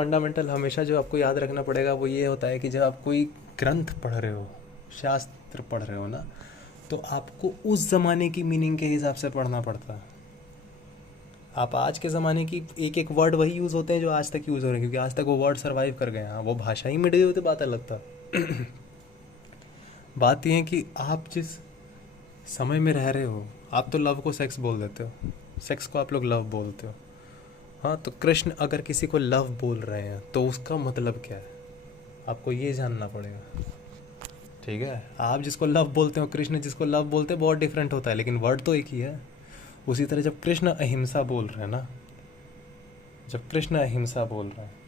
Fundamental हमेशा जो आपको याद रखना पड़ेगा वो ये होता है कि जब आप कोई ग्रंथ पढ़ रहे हो, शास्त्र पढ़ रहे हो ना, तो आपको उस ज़माने की मीनिंग के हिसाब से पढ़ना पड़ता है। आप आज के ज़माने की एक एक वर्ड वही यूज़ होते हैं जो आज तक यूज़ हो रहे हैं, क्योंकि आज तक वो वर्ड सर्वाइव कर गए हैं। हाँ, वो भाषा ही मिट गई होती, बात अलग था। बात यह है कि आप जिस समय में रह रहे हो, आप तो लव को सेक्स बोल देते हो, सेक्स को आप लोग लव बोलते हो। हाँ, तो कृष्ण अगर किसी को लव बोल रहे हैं तो उसका मतलब क्या है, आपको ये जानना पड़ेगा। ठीक है, आप जिसको लव बोलते हो, कृष्ण जिसको लव बोलते हैं, बहुत डिफरेंट होता है, लेकिन वर्ड तो एक ही है। उसी तरह जब कृष्ण अहिंसा बोल रहे हैं ना, जब कृष्ण अहिंसा बोल रहे हैं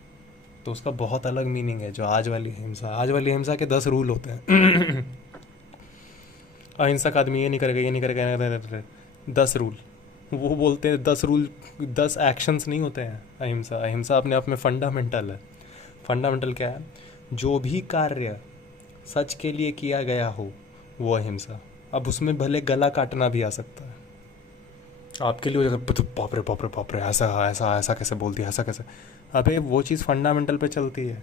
तो उसका बहुत अलग मीनिंग है। जो आज वाली हिंसा के 10 रूल होते हैं। अहिंसक आदमी ये नहीं करेगा, ये नहीं करेगा, ये नहीं करेगा, 10 रूल। वो बोलते हैं 10 रूल, 10 एक्शंस नहीं होते हैं। अहिंसा, अहिंसा अपने आप में फंडामेंटल है। फंडामेंटल क्या है? जो भी कार्य सच के लिए किया गया हो वो अहिंसा। अब उसमें भले गला काटना भी आ सकता है आपके लिए। बाप रे बाप रे बाप रे, ऐसा ऐसा ऐसा कैसे बोल दिया, ऐसा कैसे? अबे वो चीज़ फंडामेंटल पे चलती है।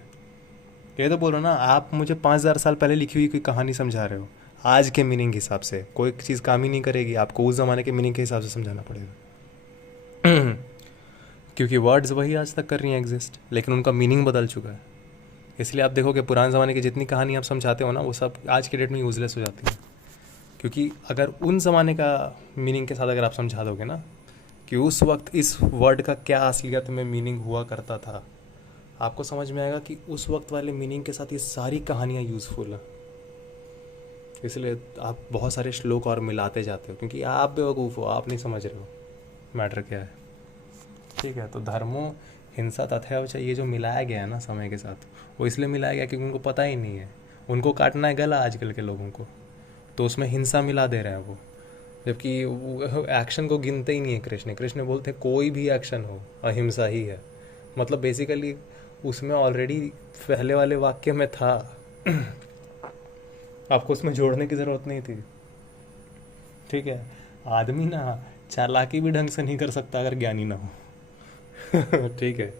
ये तो बोलो ना, आप मुझे 5,000 साल पहले लिखी हुई कोई कहानी समझा रहे हो, आज के मीनिंग के हिसाब से कोई चीज़ काम ही नहीं करेगी, आपको उस ज़माने के मीनिंग के हिसाब से समझाना पड़ेगा। क्योंकि वर्ड्स वही आज तक कर रही हैं एग्जिस्ट, लेकिन उनका मीनिंग बदल चुका है। इसलिए आप देखोगे पुराने ज़माने की जितनी कहानी आप समझाते हो ना, वो सब आज के डेट में यूज़लेस हो जाती है। क्योंकि अगर उन ज़माने का मीनिंग के साथ अगर आप समझा दोगे ना कि उस वक्त इस वर्ड का क्या असलियत में मीनिंग हुआ करता था, आपको समझ में आएगा कि उस वक्त वाले मीनिंग के साथ ये सारी कहानियाँ यूज़फुल हैं। इसलिए आप बहुत सारे श्लोक और मिलाते जाते हो, क्योंकि आप बेवकूफ़ हो, आप नहीं समझ रहे हो मैटर क्या है। ठीक है, तो धर्मो हिंसा तथा च ये जो मिलाया गया है ना समय के साथ, वो इसलिए मिलाया गया क्योंकि उनको पता ही नहीं है। उनको काटना है गला आजकल के लोगों को, तो उसमें हिंसा मिला दे रहे हैं वो। जबकि वो एक्शन को गिनते ही नहीं है कृष्ण। कृष्ण बोलते हैं कोई भी एक्शन हो अहिंसा ही है। मतलब बेसिकली उसमें ऑलरेडी पहले वाले वाक्य में था। आपको उसमें जोड़ने की ज़रूरत नहीं थी। ठीक है, आदमी ना चालाकी भी ढंग से नहीं कर सकता अगर ज्ञानी ना हो। ठीक है,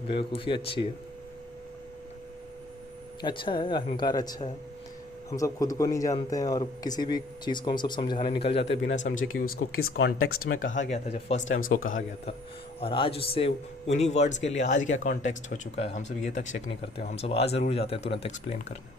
बेवकूफ़ी अच्छी है, अच्छा है, अहंकार अच्छा है। हम सब खुद को नहीं जानते हैं और किसी भी चीज़ को हम सब समझाने निकल जाते हैं बिना समझे कि उसको किस कॉन्टेक्स्ट में कहा गया था जब फर्स्ट टाइम उसको कहा गया था, और आज उससे उन्हीं वर्ड्स के लिए आज क्या कॉन्टेक्स्ट हो चुका है हम सब ये तक चेक नहीं करते हैं। हम सब आज ज़रूर जाते हैं तुरंत एक्सप्लेन करने।